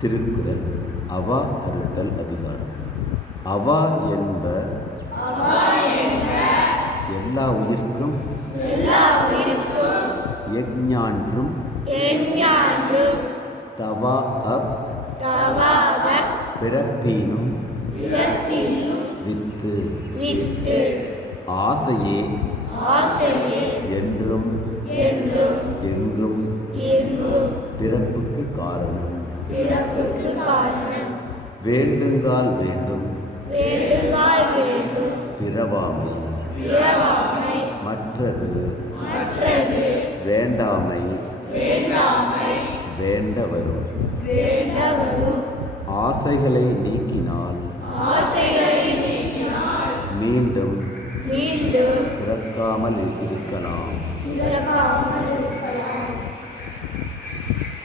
திருக்குறள் அவா அறுத்தல் அதிகாரம். அவா என்ப எல்லா உயிர்க்கும் எஞ்ஞான்றும் தவா அப் பிறப்பினும் வித்து ஆசையே என்றும் எங்கும் பிறப்புக்கு காரணம். வேண்டுங்கால் வேண்டும் பிறவாமை மற்றது வேண்டாமை வேண்ட வரும். ஆசைகளை நீக்கினால் மீண்டும் பிறக்காமல் இருக்கலாம்.